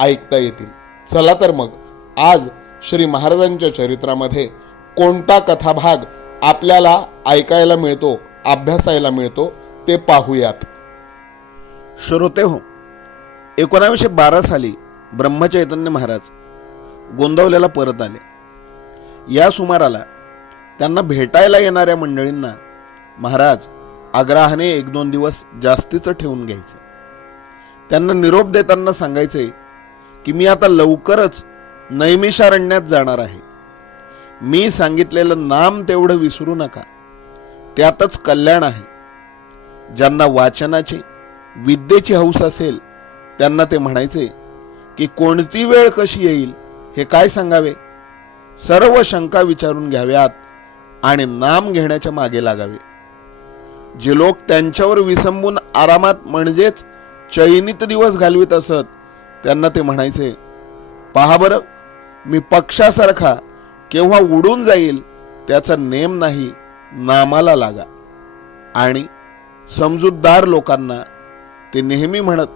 ऐकता येतील. चला तर मग आज श्री महाराजांच्या चरित्रामध्ये कोणता कथाभाग आपल्याला ऐकायला मिळतो अभ्यासायला मिळतो ते पाहूयात. श्रोते हो एकोणावीसशे बारा साली ब्रह्मचैतन्य महाराज गोंदवल्याला परत आले. या सुमाराला त्यांना भेटायला येणाऱ्या मंडळींना महाराज आग्रहाने एक दोन दिवस जास्तीचं ठेवून घ्यायचे. त्यांना निरोप देताना सांगायचे की मी आता लवकरच नैमिषारण्यात जाणार आहे. मी सांगितलेलं नाम तेवढं विसरू नका. त्यातच कल्याण आहे. ज्यांना वाचनाची विद्येची हौस असेल त्यांना ते म्हणायचे की कोणती वेळ कशी येईल हे काय सांगावे? सर्व शंका विचारून घ्याव्यात आणि नाम घेण्याच्या मागे लागावे. जे लोक त्यांच्यावर विसंबून आरामात म्हणजेच चैनीत दिवस घालवित असत त्यांना ते म्हणायचे पहा बरं मी पक्षासारखा केव्हा उडून जाईल त्याचा नेम नाही नामाला लागा. आणि समजूतदार लोकांना ते नेहमी म्हणत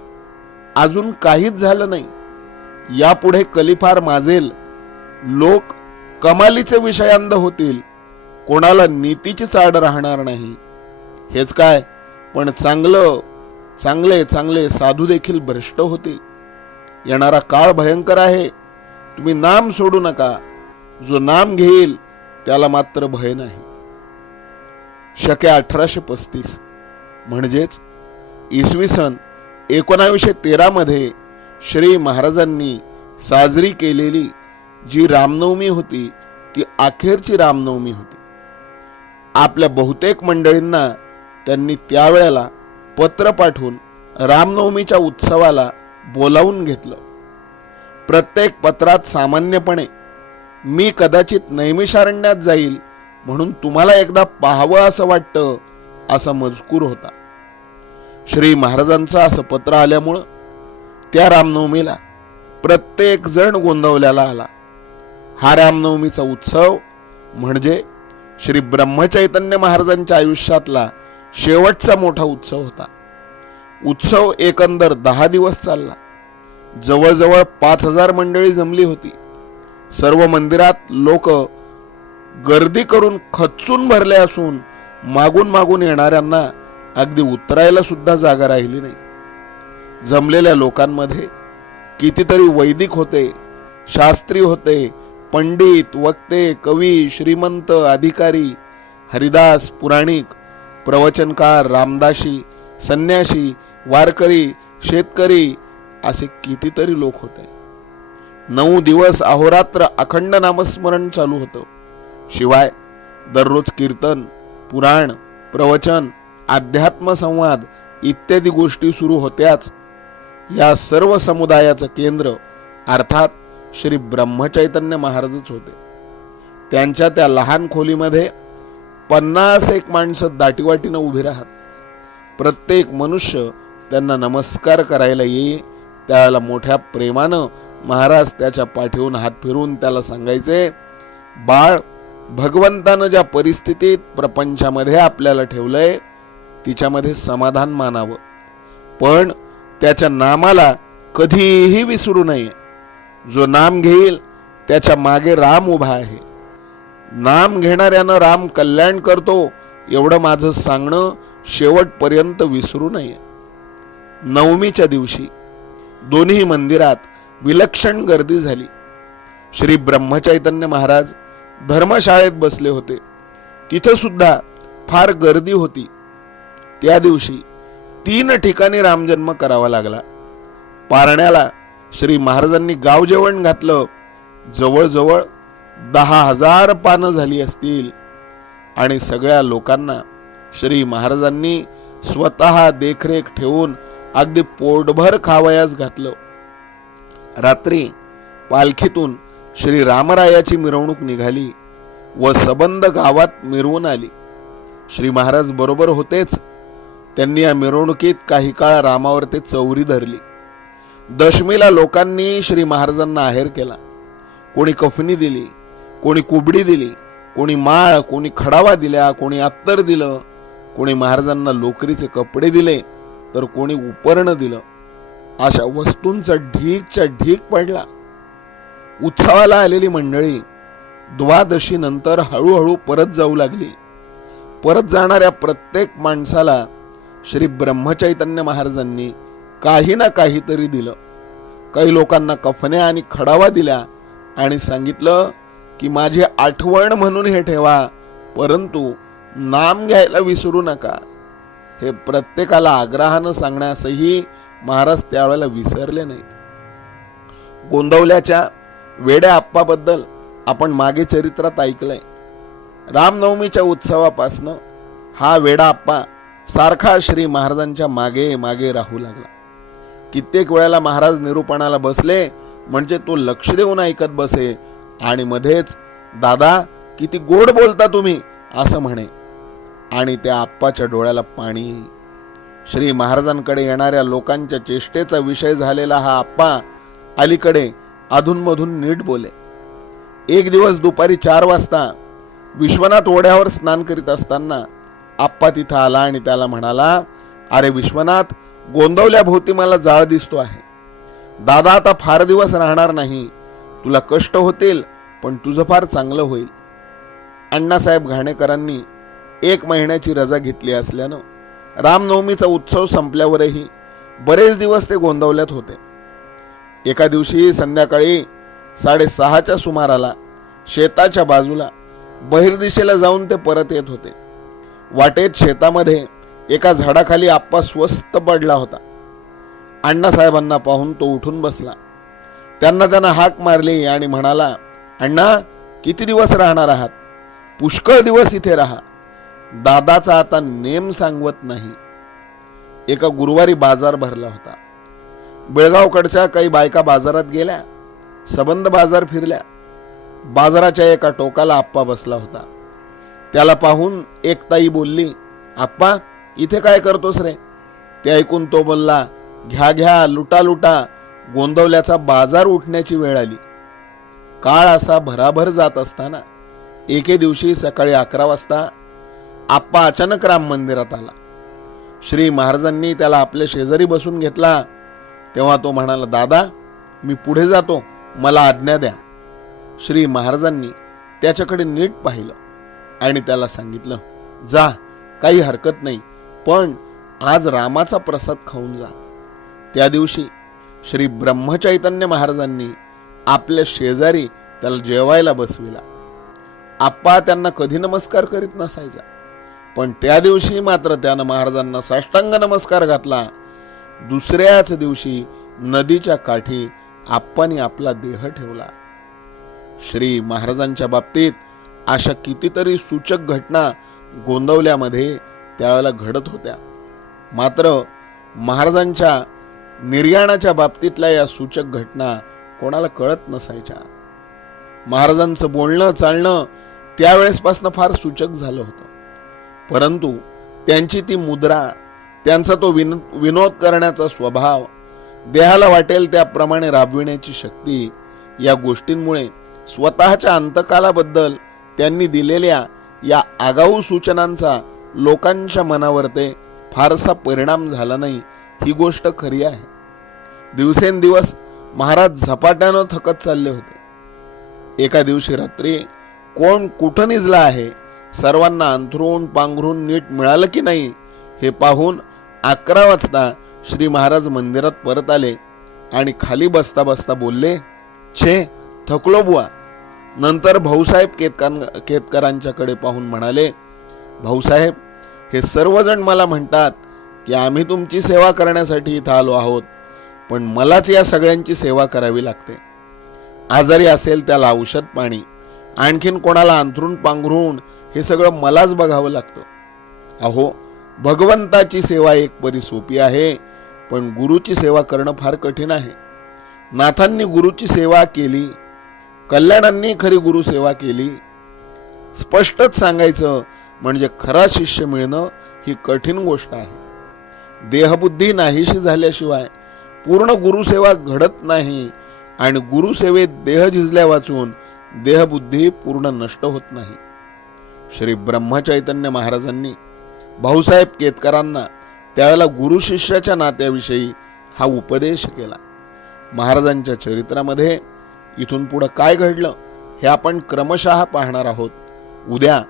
अजून काहीच झालं नाही. यापुढे कलिफार माजेल. लोक कमालीचे विषयांध होतील. कोणाला नीतीची चाड राहणार नाही. हेच काय पण चांगलं चांगले चांगले साधू देखील भ्रष्ट होतील. येणारा काळ भयंकर आहे. तुम्ही नाम सोडू नका. जो नाम घेईल त्याला मात्र भय नाही. शके अठराशे पस्तीस. म्हणजेच इसवी सन एकोणावीसशे तेरामध्ये श्री महाराजांनी साजरी केलेली जी रामनवमी होती ती अखेरची रामनवमी होती. आपल्या बहुतेक मंडळींना त्यांनी त्यावेळेला पत्र पाठवून रामनवमीच्या उत्सवाला बोलावून घेतलं. प्रत्येक पत्रात सामान्यपणे मी कदाचित नैमिषारण्यात जाईल म्हणून तुम्हाला एकदा पाहावं असं वाटतं असा मजकूर होता. श्री महाराजांचं असं पत्र आल्यामुळं त्या रामनवमीला प्रत्येक जण गोंदवल्याला आला. हा रामनवमीचा उत्सव म्हणजे श्री ब्रह्मचैतन्य महाराजांच्या आयुष्यातला शेवटचा मोठा उत्सव होता. उत्सव एकंदर दहा दिवस चालला. जवळजवळ पाच हजार मंडळी जमली होती. सर्व मंदिरात लोक गर्दी करून खचून भरले असून मागून मागून येणाऱ्यांना अगदी उतरायला सुद्धा जागा राहिली नाही. जमलेल्या लोकांमध्ये कितीतरी वैदिक होते शास्त्री होते पंडित वक्ते कवी श्रीमंत अधिकारी हरिदास पुराणिक प्रवचनकार रामदाशी संन्याशी वारकरी शेतकरी असे कितीतरी लोक होते. नऊ दिवस अहोरात्र अखंड नामस्मरण चालू होतं. शिवाय दररोज कीर्तन पुराण प्रवचन अध्यात्म संवाद इत्यादी गोष्टी सुरू होत्याच. या सर्व समुदायाचं केंद्र अर्थात श्री ब्रह्मचैतन्य महाराजच होते. त्यांच्या त्या लहान खोलीमध्ये पन्नास एक माणसं दाटीवाटीनं उभी राहत. प्रत्येक मनुष्य त्यांना नमस्कार करायला येई. त्यावेळेला मोठ्या प्रेमानं महाराज त्याच्या पाठीवून हात फिरून त्याला सांगायचे बाळ भगवंतानं ज्या परिस्थितीत प्रपंचामध्ये आपल्याला ठेवलंय तिच्यामध्ये समाधान मानावं. पण त्याच्या नामाला कधीही विसरू नये. जो नाम घेईल त्याच्यामागे राम उभा आहे. नाम घेणाऱ्यानं राम कल्याण करतो एवढं माझं सांगणं शेवटपर्यंत विसरू नये. नवमीच्या दिवशी दोन्ही मंदिरात विलक्षण गर्दी झाली. श्री ब्रह्मचैतन्य महाराज धर्मशाळेत बसले होते. तिथं सुद्धा फार गर्दी होती. त्या दिवशी तीन ठिकाणी रामजन्म करावा लागला. पारण्याला श्री महाराजांनी गाव जेवण घातलं. जवळजवळ दहा हजार पानं झाली असतील. आणि सगळ्या लोकांना श्री महाराजांनी स्वतः देखरेख ठेवून अगदी पोटभर खावयास घातलं. रात्री पालखीतून श्री रामरायाची मिरवणूक निघाली व सबंद गावात मिरवून आली. श्री महाराज बरोबर होतेच. त्यांनी या मिरवणुकीत काही काळ रामावर ते चौरी धरली. दशमीला लोकांनी श्री महाराजांना आहेर केला. कोणी कफनी दिली कोणी कुबडी दिली कोणी माळ कोणी खडावा दिल्या कोणी अत्तर दिलं कोणी महाराजांना लोकरीचे कपडे दिले तर कोणी उपरणं दिलं. अशा वस्तूंचा ढीकच्या ढीक पडला. उत्सवाला आलेली मंडळी द्वादशी नंतर हळूहळू परत जाऊ लागली. परत जाणाऱ्या प्रत्येक माणसाला श्री ब्रह्मचैतन्य महाराजांनी काही ना काहीतरी दिलं. काही लोकांना कफन्या आणि खडावा दिल्या आणि सांगितलं की माझी आठवण म्हणून हे ठेवा परंतु नाम घ्यायला विसरू नका. हे प्रत्येकाला आग्रहानं सांगण्यासही महाराज त्यावेळेला विसरले नाहीत. गोंदवल्याच्या वेड्या आप्पाबद्दल आपण मागे चरित्रात ऐकलंय. रामनवमीच्या उत्सवापासनं हा वेडा आप्पा सारखा श्री महाराजांच्या मागे मागे राहू लागला. कित्येक वेळेला महाराज निरूपणाला बसले म्हणजे तो लक्ष देऊन ऐकत बसे आणि मध्येच दादा किती गोड बोलता तुम्ही असं म्हणे. आणि त्या आप्पाच्या डोळ्याला पाणी. श्री महाराजांकडे येणाऱ्या लोकांच्या चेष्टेचा विषय झालेला हा आप्पा अलीकडे अधूनमधून नीट बोले. एक दिवस दुपारी चार वाजता विश्वनाथ ओढ्यावर स्नान करीत असताना आप्पा तिथं आला आणि त्याला म्हणाला अरे विश्वनाथ गोंदवल्याभोवती मला जाळ दिसतो आहे. दादा आता फार दिवस राहणार नाही. तुला कष्ट होतील पण तुझं फार चांगलं होईल. अण्णासाहेब घाणेकरांनी एक महिन्याची रजा घेतली असल्यानं रामनवमीचा उत्सव संपल्यावरही बरेच दिवस ते गोंदवल्यात होते. एका दिवशी संध्याकाळी साडेसहाच्या सुमाराला शेताच्या बाजूला बहिर्दिशेला जाऊन ते परत येत होते. वाटेत शेतामध्ये एका झाडाखाली आप्पा स्वस्त पडला होता. अण्णासाहेबांना पाहून तो उठून बसला. त्यांना त्यांना हाक मारली आणि म्हणाला अण्णा किती दिवस राहणार आहात? पुष्कळ दिवस इथे राहा. दादाचा आता नेम सांगवत नाही. एका गुरुवारी बाजार भरला होता. बेळगावकडच्या काही बायका बाजारात गेल्या. सबंध बाजार फिरल्या. बाजाराच्या एका टोकाला आप्पा बसला होता. त्याला पाहून एक ताई बोलली आप्पा इथे काय करतोस रे? ते ऐकून तो बोलला घ्या घ्या लुटा लुटा. गोंदवल्याचा बाजार उठण्याची वेळ आली. काळ असा भराभर जात असताना एके दिवशी सकाळी अकरा वाजता आप्पा अचानक राम मंदिरात आला. श्री महाराजांनी त्याला आपल्या शेजारी बसून घेतला. तेव्हा तो म्हणाला दादा मी पुढे जातो. मला आज्ञा द्या. श्री महाराजांनी त्याच्याकडे नीट पाहिलं आणि त्याला सांगितलं जा काही हरकत नाही पण आज रामाचा प्रसाद खाऊन जा. त्या दिवशी श्री ब्रह्मचैतन्य महाराजांनी आपल्या शेजारी त्याला जेवायला बसविला. आप्पा त्यांना कधी नमस्कार करीत नसायचा. पण त्या दिवशी मात्र त्यानं महाराजांना साष्टांग नमस्कार घातला. दुसऱ्याच दिवशी नदीच्या काठी आप्पानी आपला देह ठेवला. श्री महाराजांच्या बाबतीत अशा कितीतरी सूचक घटना गोंदवल्यामध्ये त्यावेळेला घडत होत्या. मात्र महाराजांच्या निर्याणाच्या बाबतीतल्या या सूचक घटना कोणाला कळत नसायच्या. महाराजांचं बोलणं चालणं त्यावेळेसपासून फार सूचक झालं होतं. परंतु त्यांची ती मुद्रा त्यांचा तो विन विनोद करण्याचा स्वभाव देहाला वाटेल त्याप्रमाणे राबविण्याची शक्ती या गोष्टींमुळे स्वतःच्या अंतकालाबद्दल त्यांनी दिलेल्या या आगाऊ सूचनांचा लोकांच्या मनावर ते फारसा परिणाम झाला नाही ही गोष्ट खरी आहे. दिवसेंदिवस महाराज झपाट्यानं थकत चालले होते. एका दिवशी रात्री कोण कुठं निजला आहे सर्वांना अंथरून पांघरून नीट मिळालं की नाही हे पाहून अकरा वाजता श्री महाराज मंदिरात परत आले आणि खाली बसता बसता बोलले छे थकलो बुवा. नंतर भाऊसाहेब केतकां केतकरांच्याकडे पाहून म्हणाले भाऊसाहेब हे सर्वजण मला म्हणतात की आम्ही तुमची सेवा करण्यासाठी इथं आलो आहोत पण मलाच या सगळ्यांची सेवा करावी लागते. आजारी असेल त्याला औषध पाणी आणखीन कोणाला अंथरून पांघरून हे सगळं मलाच बघावं लागतं. अहो भगवंताची सेवा एक परी सोपी आहे पण गुरुची सेवा करणं फार कठीण आहे. नाथांनी गुरुची सेवा केली कल्याणांनी खरी गुरु सेवा केली. स्पष्टच सांगायचं म्हणजे खरा शिष्य मिळणं ही कठीण गोष्ट आहे. देहबुद्धी नाहीशी झाल्याशिवाय पूर्ण गुरुसेवा घडत नाही आणि गुरुसेवेत देह झिजल्या वाचून देहबुद्धी पूर्ण नष्ट होत नाही. श्री ब्रह्मचैतन्य महाराजांनी भाऊसाहेब केतकरांना त्यावेळेला गुरु शिष्याच्या नात्याविषयी हा उपदेश केला. महाराजांच्या चरित्रामध्ये इथून पुढं काय घडलं हे आपण क्रमशः पाहणार आहोत. उद्या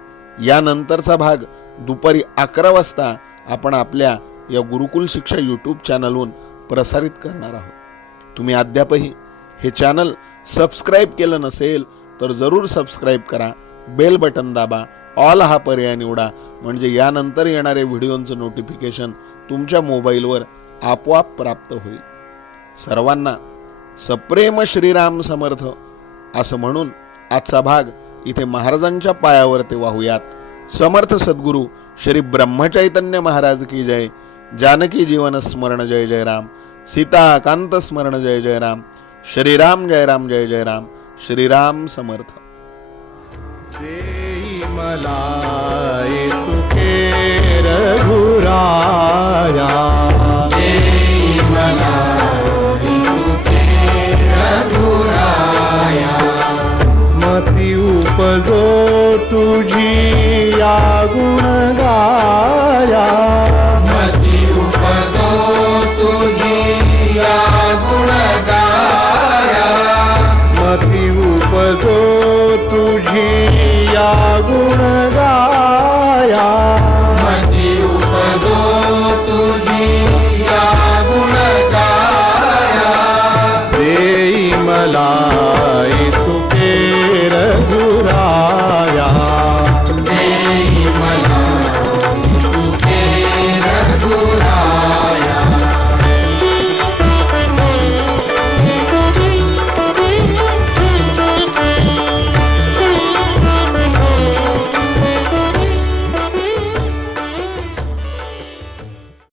यानंतरचा भाग दुपारी अकरा वाजता आपण आपल्या या गुरुकुल शिक्षा यूट्यूब चॅनलवरून प्रसारित करणार आहोत. तुम्ही अद्यापही हे चॅनल सबस्क्राईब केलं नसेल तर जरूर सबस्क्राईब करा बेल बटन दाबा ऑल हा पर्याय निवडा. म्हणजे यानंतर येणारे व्हिडिओंचं नोटिफिकेशन तुमच्या मोबाईलवर आपोआप प्राप्त होईल. सर्वांना सप्रेम श्रीराम समर्थ. असं म्हणून आजचा भाग इथे महाराजांच्या पायावर ते वाहूयात. समर्थ सद्गुरू श्री ब्रह्मचैतन्य महाराज की जय. जानकी जीवन स्मरण जय जय राम सीता स्मरण जय जय राम श्रीराम जय राम जय जय राम श्रीराम समर्थ. देई तुके रघुराया। मती उपजो तुझी या गुण गाया मती उपजो तुझी या गुण गाया मती उपजो तुझी ला